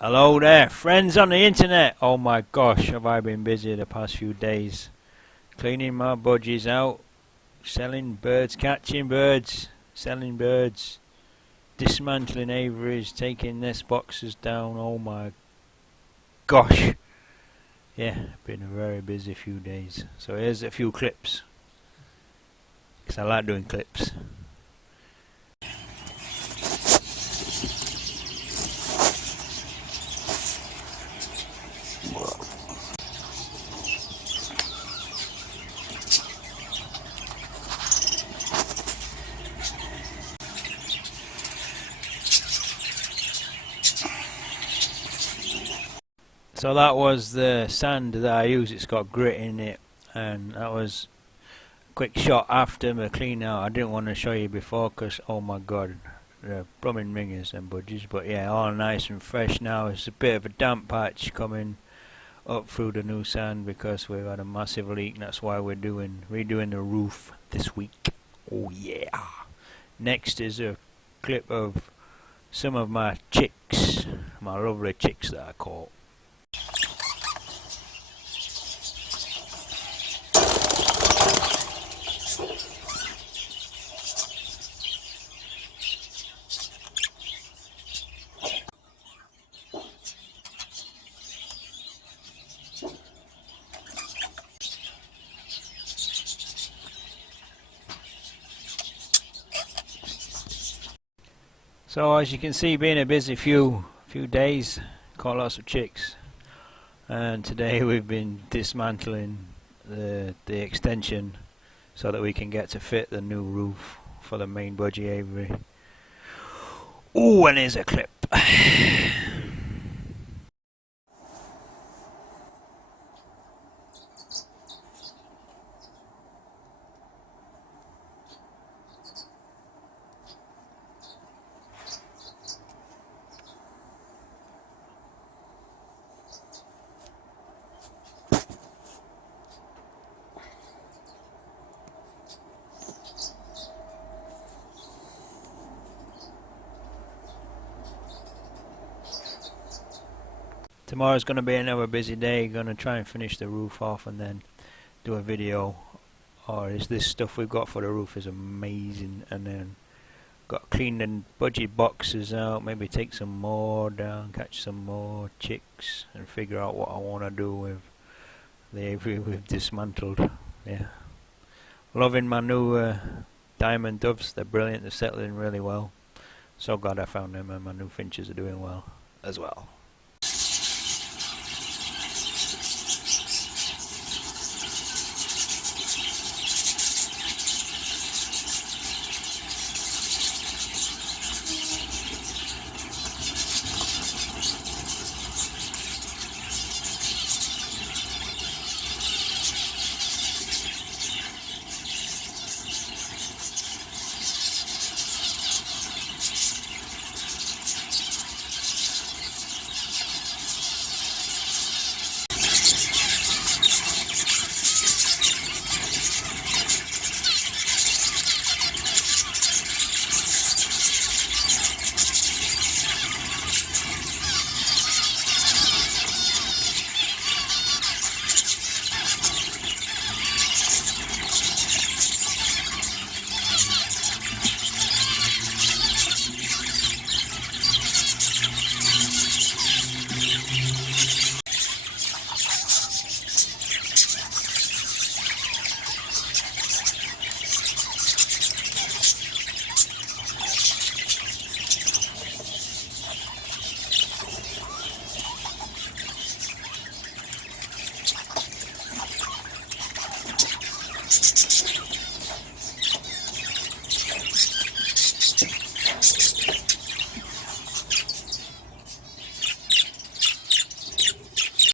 Hello there, friends on the internet. Oh my gosh, have I been busy the past few days. Cleaning my budgies out, selling birds, catching birds, selling birds, dismantling aviaries, taking nest boxes down. Oh my gosh. Yeah, been a very busy few days. So here's a few clips, because I like doing clips. So that was the sand that I use. It's got grit in it, and that was a quick shot after my clean out. I didn't want to show you before because oh my god, they're plumbing mingers and budgies. But yeah, all nice and fresh now. It's a bit of a damp patch coming up through the new sand because we've had a massive leak. That's why we're redoing the roof this week. Oh yeah. Next is a clip of some of my chicks, my lovely chicks that I caught. So as you can see, being a busy few days, caught lots of chicks, and today we've been dismantling the extension so that we can get to fit the new roof for the main Budgie aviary. Ooh, and here's a clip. Tomorrow's going to be another busy day. Going to try and finish the roof off and then do a video. Or is this stuff we've got for the roof is amazing. And then got to clean the budgie boxes out. Maybe take some more down, catch some more chicks, and figure out what I want to do with the aviary we've dismantled. Yeah, loving my new diamond doves. They're brilliant. They're settling really well. So glad I found them, and my new finches are doing well as well.